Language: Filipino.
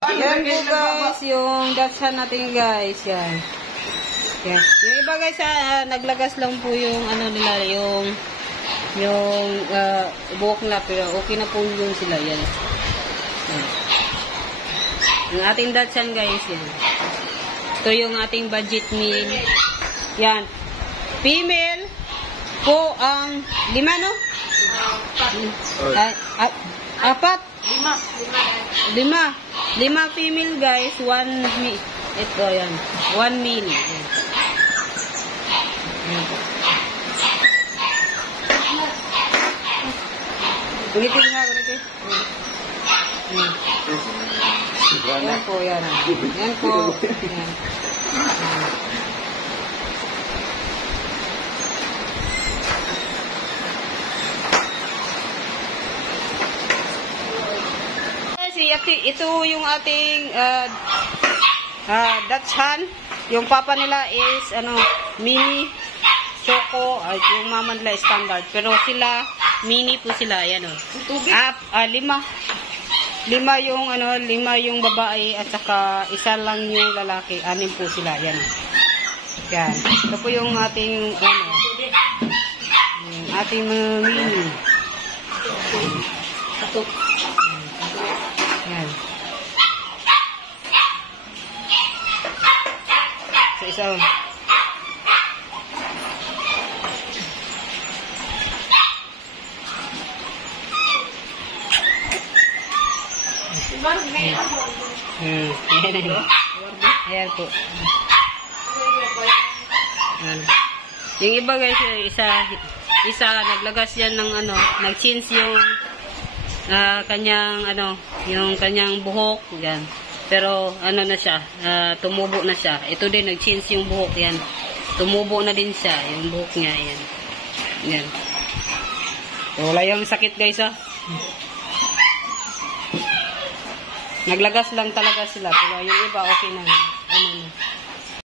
Yan po guys, yung Dachshund natin guys, yan. Yan. Yung iba guys, naglagas lang po yung ano nila, yung buhok na, pero okay na po yun sila, yan. Yan. Yung ating Dachshund guys, yan. Ito yung ating budget meal. Yan. Female po ang 5, no? 4. 5 female guys, 1 male. Ito yan. 1 male. Yan. Ulitin nga, ulitin. Yan po, yan. Yan po. Yan. Ito yung ating Dachshund. Yung papa nila is mini choco, yung mama nila standard. Pero sila mini po sila, ayan oh. 5 yung babae at saka isa lang yung lalaki. 6 po sila, ayan oh. Yan. Ito po yung ating yung ating mini. Yan. Sa isa. Ayan po. Ayan. Yung iba guys, isa naglagas yan ng nag-change yung yung kanyang buhok, yan. Pero na siya, tumubo na siya. Ito din nag-change yung buhok, yan. Tumubo na din siya, yung buhok niya, yan. Yan. So, wala yung sakit guys, ha. Naglagas lang talaga sila, pero yung iba okay na.